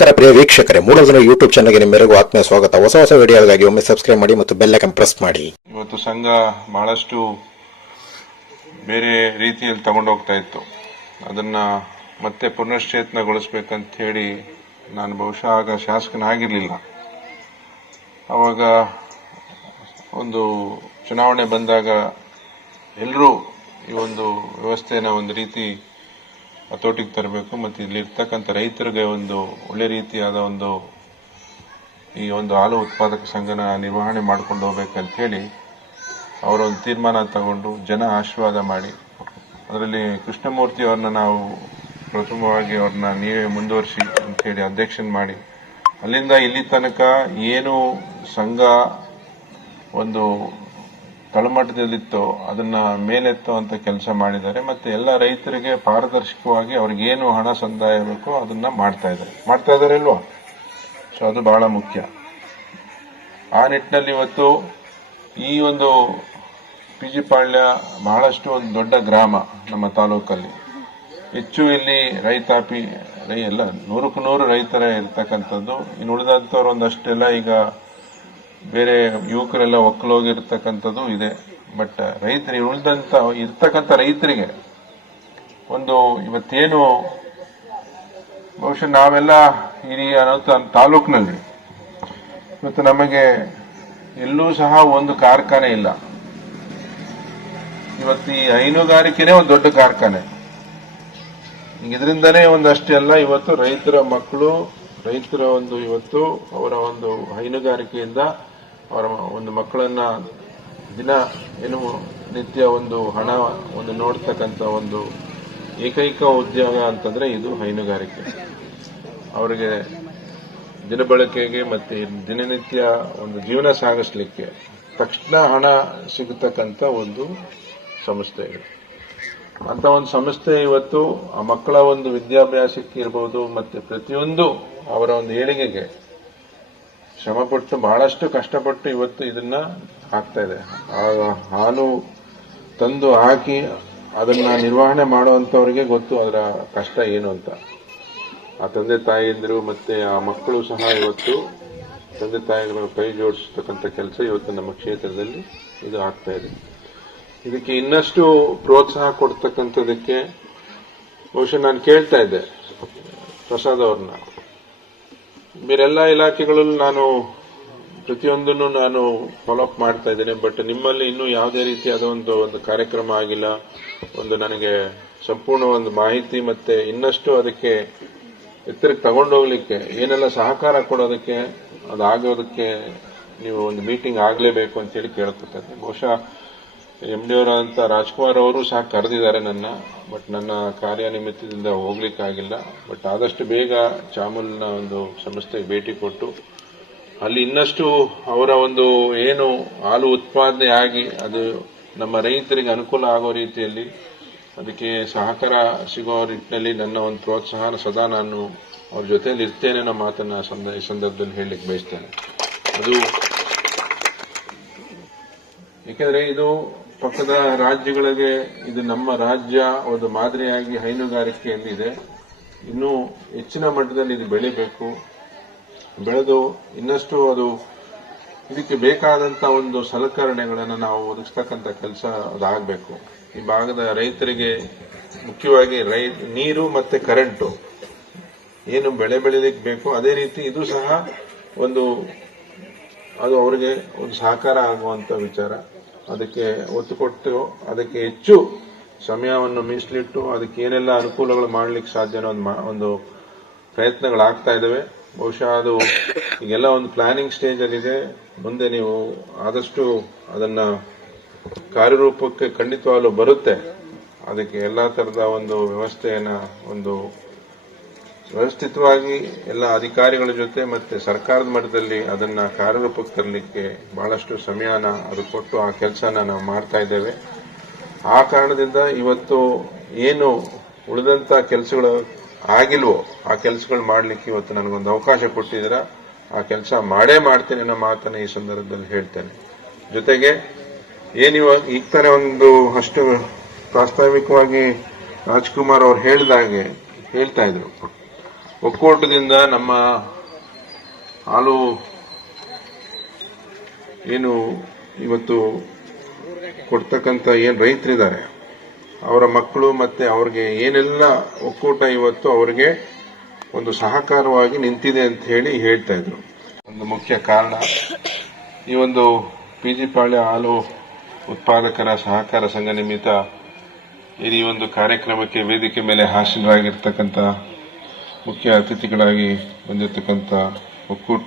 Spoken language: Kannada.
ನಮಸ್ಕಾರ ಪ್ರಿಯ ವೀಕ್ಷಕರೇ ಜನ ಯೂಟ್ಯೂಬ್ ಚಾನಲ್ಗೆ ನಿಮ್ಮೆಲ್ಲರಿಗೂ ಆತ್ಮೀಯ ಸ್ವಾಗತ. ಹೊಸ ಹೊಸ ವಿಡಿಯೋಗಾಗಿ ಒಮ್ಮೆ ಸಬ್ಸ್ಕ್ರೈಬ್ ಮಾಡಿ ಮತ್ತು ಬೆಲ್ ಐಕನ್ ಪ್ರೆಸ್ ಮಾಡಿ. ಇವತ್ತು ಸಂಘ ಬಹಳಷ್ಟು ಬೇರೆ ರೀತಿಯಲ್ಲಿ ತಗೊಂಡೋಗ್ತಾ ಇತ್ತು. ಅದನ್ನ ಮತ್ತೆ ಪುನಶ್ಚೇತನಗೊಳಿಸ್ಬೇಕಂತ ಹೇಳಿ ನಾನು ಬಹುಶಃ ಆಗ ಶಾಸಕನಾಗಿರ್ಲಿಲ್ಲ. ಅವಾಗ ಒಂದು ಚುನಾವಣೆ ಬಂದಾಗ ಎಲ್ಲರೂ ಈ ಒಂದು ವ್ಯವಸ್ಥೆನ ಒಂದು ರೀತಿ ಹತೋಟಿಗೆ ತರಬೇಕು, ಮತ್ತು ಇಲ್ಲಿರ್ತಕ್ಕಂಥ ರೈತರಿಗೆ ಒಂದು ಒಳ್ಳೆ ರೀತಿಯಾದ ಒಂದು, ಈ ಒಂದು ಹಾಲು ಉತ್ಪಾದಕ ಸಂಘನ ನಿರ್ವಹಣೆ ಮಾಡ್ಕೊಂಡು ಹೋಗ್ಬೇಕಂತೇಳಿ ಅವರೊಂದು ತೀರ್ಮಾನ ತಗೊಂಡು ಜನ ಆಶೀರ್ವಾದ ಮಾಡಿ, ಅದರಲ್ಲಿ ಕೃಷ್ಣಮೂರ್ತಿ ಅವ್ರನ್ನ ನಾವು ಪ್ರಥಮವಾಗಿ ಅವ್ರನ್ನ ನೀವೇ ಮುಂದುವರಿಸಿ ಹೇಳಿ ಅಧ್ಯಕ್ಷನ್ ಮಾಡಿ, ಅಲ್ಲಿಂದ ಇಲ್ಲಿ ತನಕ ಏನು ಸಂಘ ಒಂದು ತಳಮಟ್ಟದಲ್ಲಿತ್ತೋ, ಅದನ್ನ ಮೇಲೆತ್ತುವಂತ ಕೆಲಸ ಮಾಡಿದ್ದಾರೆ. ಮತ್ತೆ ಎಲ್ಲ ರೈತರಿಗೆ ಪಾರದರ್ಶಕವಾಗಿ ಅವ್ರಿಗೆ ಏನು ಹಣ ಸಂದಾಯ ಬೇಕೋ ಅದನ್ನ ಮಾಡ್ತಾ ಇದ್ದಾರೆ. ಮಾಡ್ತಾ ಇದ್ದಾರೆ ಇಲ್ವಾ ಸೊ ಅದು ಬಹಳ ಮುಖ್ಯ. ಆ ನಿಟ್ಟಿನಲ್ಲಿ ಇವತ್ತು ಈ ಒಂದು ಪಿಜಿಪಾಳ್ಯ ಬಹಳಷ್ಟು ಒಂದು ದೊಡ್ಡ ಗ್ರಾಮ ನಮ್ಮ ತಾಲೂಕಲ್ಲಿ. ಹೆಚ್ಚು ಇಲ್ಲಿ ರೈತಾಪಿ ಎಲ್ಲ ನೂರಕ್ಕೂ ನೂರು ರೈತರ ಇರ್ತಕ್ಕಂಥದ್ದು. ಇನ್ನು ಉಳಿದಂಥವ್ರು ಒಂದಷ್ಟೆಲ್ಲ ಈಗ ಬೇರೆ ಯುವಕರೆಲ್ಲ ಒಕ್ಕಲೋಗಿರ್ತಕ್ಕಂಥದ್ದು ಇದೆ. ಬಟ್ ರೈತರಿಗೆ ಉಳಿದಂತ ಇರ್ತಕ್ಕಂಥ ರೈತರಿಗೆ ಒಂದು ಇವತ್ತೇನು ಬಹುಶಃ ನಾವೆಲ್ಲ ಹಿರಿಯ ಅನ್ನೋ ತಾಲೂಕಿನಲ್ಲಿ ಇವತ್ತು ನಮಗೆ ಎಲ್ಲೂ ಸಹ ಒಂದು ಕಾರ್ಖಾನೆ ಇಲ್ಲ. ಇವತ್ತು ಈ ಹೈನುಗಾರಿಕೆನೇ ಒಂದು ದೊಡ್ಡ ಕಾರ್ಖಾನೆ. ಇದರಿಂದನೇ ಒಂದಷ್ಟೆಲ್ಲ ಇವತ್ತು ರೈತರ ಮಕ್ಕಳು, ರೈತರ ಒಂದು ಇವತ್ತು ಅವರ ಒಂದು ಹೈನುಗಾರಿಕೆಯಿಂದ ಅವರ ಒಂದು ಮಕ್ಕಳನ್ನ ದಿನ ಏನು ನಿತ್ಯ ಒಂದು ಹಣ, ಒಂದು ನೋಡ್ತಕ್ಕಂಥ ಒಂದು ಏಕೈಕ ಉದ್ಯೋಗ ಅಂತಂದ್ರೆ ಇದು ಹೈನುಗಾರಿಕೆ. ಅವರಿಗೆ ದಿನಬಳಕೆಗೆ ಮತ್ತೆ ದಿನನಿತ್ಯ ಒಂದು ಜೀವನ ಸಾಗಿಸ್ಲಿಕ್ಕೆ ತಕ್ಷಣ ಹಣ ಸಿಗತಕ್ಕಂಥ ಒಂದು ಸಂಸ್ಥೆ ಇದೆ. ಅಂತ ಒಂದು ಸಂಸ್ಥೆ ಇವತ್ತು ಆ ಮಕ್ಕಳ ಒಂದು ವಿದ್ಯಾಭ್ಯಾಸಕ್ಕೆ ಇರಬಹುದು ಮತ್ತೆ ಪ್ರತಿಯೊಂದು ಅವರ ಒಂದು ಏಳಿಗೆಗೆ ಶ್ರಮಪಟ್ಟು ಬಹಳಷ್ಟು ಕಷ್ಟಪಟ್ಟು ಇವತ್ತು ಇದನ್ನ ಹಾಕ್ತಾ ಇದೆ. ಹಾಲು ತಂದು ಹಾಕಿ ಅದನ್ನ ನಿರ್ವಹಣೆ ಮಾಡುವಂತವ್ರಿಗೆ ಗೊತ್ತು ಅದರ ಕಷ್ಟ ಏನು ಅಂತ. ಆ ತಂದೆ ತಾಯಿಯಂದಿರು ಮತ್ತೆ ಆ ಮಕ್ಕಳು ಸಹ ಇವತ್ತು ತಂದೆ ತಾಯಿಗಳ ಕೈ ಜೋಡಿಸ್ತಕ್ಕಂಥ ಕೆಲಸ ಇವತ್ತು ನಮ್ಮ ಕ್ಷೇತ್ರದಲ್ಲಿ ಇದು ಆಗ್ತಾ ಇದೆ. ಇದಕ್ಕೆ ಇನ್ನಷ್ಟು ಪ್ರೋತ್ಸಾಹ ಕೊಡ್ತಕ್ಕಂಥದಕ್ಕೆ ಬಹುಶಃ ನಾನು ಕೇಳ್ತಾ ಇದ್ದೆ ಪ್ರಸಾದ್ ಅವ್ರನ್ನ. ಬೇರೆಲ್ಲ ಇಲಾಖೆಗಳಲ್ಲೂ ನಾನು ಪ್ರತಿಯೊಂದನ್ನು ನಾನು ಫಾಲೋ ಅಪ್ ಮಾಡ್ತಾ ಇದ್ದೇನೆ ಬಟ್ ನಿಮ್ಮಲ್ಲಿ ಇನ್ನೂ ಯಾವುದೇ ರೀತಿಯಾದ ಒಂದು ಒಂದು ಕಾರ್ಯಕ್ರಮ ಆಗಿಲ್ಲ. ಒಂದು ನನಗೆ ಸಂಪೂರ್ಣ ಒಂದು ಮಾಹಿತಿ ಮತ್ತೆ ಇನ್ನಷ್ಟು ಅದಕ್ಕೆ ಎತ್ತರಕ್ಕೆ ತಗೊಂಡೋಗ್ಲಿಕ್ಕೆ ಏನೆಲ್ಲ ಸಹಕಾರ ಕೊಡೋದಕ್ಕೆ, ಅದಾಗೋದಕ್ಕೆ ನೀವು ಒಂದು ಮೀಟಿಂಗ್ ಆಗಲೇಬೇಕು ಅಂತೇಳಿ ಕೇಳ್ಕೊತೇನೆ ಬಹುಶಃ ಎಂ ಡಿ ಅವರಂತ ರಾಜ್ಕುಮಾರ್ ಅವರು ಸಹ ಕರೆದಿದ್ದಾರೆ ನನ್ನ, ಬಟ್ ನನ್ನ ಕಾರ್ಯನಿಮಿತ್ತದಿಂದ ಹೋಗ್ಲಿಕ್ಕಾಗಿಲ್ಲ. ಬಟ್ ಆದಷ್ಟು ಬೇಗ ಚಾಮುಲ್ನ ಒಂದು ಸಂಸ್ಥೆಗೆ ಭೇಟಿ ಕೊಟ್ಟು, ಅಲ್ಲಿ ಇನ್ನಷ್ಟು ಅವರ ಒಂದು ಏನು ಹಾಲು ಉತ್ಪಾದನೆ ಆಗಿ ಅದು ನಮ್ಮ ರೈತರಿಗೆ ಅನುಕೂಲ ಆಗೋ ರೀತಿಯಲ್ಲಿ ಅದಕ್ಕೆ ಸಹಕಾರ ಸಿಗೋ ನಿಟ್ಟಿನಲ್ಲಿ ನನ್ನ ಒಂದು ಪ್ರೋತ್ಸಾಹ ಸದಾ ನಾನು ಅವ್ರ ಜೊತೆಯಲ್ಲಿ ಇರ್ತೇನೆ ಅನ್ನೋ ಮಾತನ್ನ ಈ ಸಂದರ್ಭದಲ್ಲಿ ಹೇಳಲಿಕ್ಕೆ ಬಯಸ್ತೇನೆ. ಅದು ಏಕೆಂದರೆ ಇದು ಪಕ್ಕದ ರಾಜ್ಯಗಳಿಗೆ ಇದು ನಮ್ಮ ರಾಜ್ಯ ಒಂದು ಮಾದರಿಯಾಗಿ ಹೈನುಗಾರಿಕೆಯಲ್ಲಿದೆ. ಇನ್ನೂ ಹೆಚ್ಚಿನ ಮಟ್ಟದಲ್ಲಿ ಇದು ಬೆಳಿಬೇಕು. ಬೆಳೆದು ಇನ್ನಷ್ಟು ಅದು ಇದಕ್ಕೆ ಬೇಕಾದಂತ ಒಂದು ಸಲಕರಣೆಗಳನ್ನು ನಾವು ಒದಗಿಸ್ತಕ್ಕಂಥ ಕೆಲಸ ಅದಾಗಬೇಕು. ಈ ಭಾಗದ ರೈತರಿಗೆ ಮುಖ್ಯವಾಗಿ ರೈ, ನೀರು ಮತ್ತೆ ಕರೆಂಟು ಏನು ಬೆಳೆ ಬೆಳಿಲಿಕ್ಕೆ ಬೇಕು, ಅದೇ ರೀತಿ ಇದು ಸಹ ಒಂದು ಅದು ಅವರಿಗೆ ಒಂದು ಸಹಕಾರ ಆಗುವಂತ ವಿಚಾರ. ಅದಕ್ಕೆ ಒತ್ತು ಕೊಟ್ಟು, ಅದಕ್ಕೆ ಹೆಚ್ಚು ಸಮಯವನ್ನು ಮೀಸಲಿಟ್ಟು ಅದಕ್ಕೆ ಏನೆಲ್ಲ ಅನುಕೂಲಗಳು ಮಾಡ್ಲಿಕ್ಕೆ ಸಾಧ್ಯ ಅನ್ನೋ ಒಂದು ಒಂದು ಪ್ರಯತ್ನಗಳಾಗ್ತಾ ಇದ್ದಾವೆ ಬಹುಶಃ ಅದು ಈಗೆಲ್ಲ ಒಂದು ಪ್ಲಾನಿಂಗ್ ಸ್ಟೇಜ್ ಅಲ್ಲಿದೆ ಮುಂದೆ ನೀವು ಆದಷ್ಟು ಅದನ್ನ ಕಾರ್ಯರೂಪಕ್ಕೆ ಖಂಡಿತವಾಗ್ಲೂ ಬರುತ್ತೆ. ಅದಕ್ಕೆ ಎಲ್ಲಾ ತರದ ಒಂದು ವ್ಯವಸ್ಥೆಯನ್ನ ಒಂದು ವ್ಯವಸ್ಥಿತವಾಗಿ ಎಲ್ಲ ಅಧಿಕಾರಿಗಳ ಜೊತೆ ಮತ್ತೆ ಸರ್ಕಾರದ ಮಟ್ಟದಲ್ಲಿ ಅದನ್ನ ಕಾರ್ಯರೂಪಕ್ಕೆ ತರಲಿಕ್ಕೆ ಬಹಳಷ್ಟು ಸಮಯನ ಅದು ಕೊಟ್ಟು ಆ ಕೆಲಸನ ನಾವು ಮಾಡ್ತಾ ಇದ್ದೇವೆ. ಆ ಕಾರಣದಿಂದ ಇವತ್ತು ಏನು ಉಳಿದಂತ ಕೆಲಸಗಳು ಆಗಿಲ್ವೋ ಆ ಕೆಲಸಗಳು ಮಾಡಲಿಕ್ಕೆ ಇವತ್ತು ನನಗೊಂದು ಅವಕಾಶ ಕೊಟ್ಟಿದ್ದೀರ? ಆ ಕೆಲಸ ಮಾಡೇ ಮಾಡ್ತೇನೆ ಅನ್ನೋ ಮಾತನ್ನು ಈ ಸಂದರ್ಭದಲ್ಲಿ ಹೇಳ್ತೇನೆ. ಜೊತೆಗೆ ಏನಿವಾಗ ಈಗ ತಾನೇ ಒಂದು ಅಷ್ಟು ಪ್ರಾಸ್ತಾವಿಕವಾಗಿ ರಾಜ್ಕುಮಾರ್ ಅವ್ರು ಹೇಳಿದಾಗೆ ಹೇಳ್ತಾ ಇದ್ರು. ಒಕ್ಕೂಟದಿಂದ ನಮ್ಮ ಹಾಲು ಏನು ಇವತ್ತು ಕೊಡ್ತಕ್ಕಂಥ ಏನು ರೈತರಿದ್ದಾರೆ, ಅವರ ಮಕ್ಕಳು ಮತ್ತೆ ಅವ್ರಿಗೆ ಏನೆಲ್ಲ ಒಕ್ಕೂಟ ಇವತ್ತು ಅವರಿಗೆ ಒಂದು ಸಹಕಾರವಾಗಿ ನಿಂತಿದೆ ಅಂತ ಹೇಳಿ ಹೇಳ್ತಾ ಇದ್ರು. ಒಂದು ಮುಖ್ಯ ಕಾರಣ, ಈ ಒಂದು ಪಿ ಜಿ ಪಾಳ್ಯ ಹಾಲು ಉತ್ಪಾದಕರ ಸಹಕಾರ ಸಂಘ ನಿಮಿತ್ತ ಈ ಒಂದು ಕಾರ್ಯಕ್ರಮಕ್ಕೆ ವೇದಿಕೆ ಮೇಲೆ ಹಾಸನರಾಗಿರ್ತಕ್ಕಂಥ ಮುಖ್ಯ ಅತಿಥಿಗಳಾಗಿ ಬಂದಿರತಕ್ಕಂಥ ಒಕ್ಕೂಟ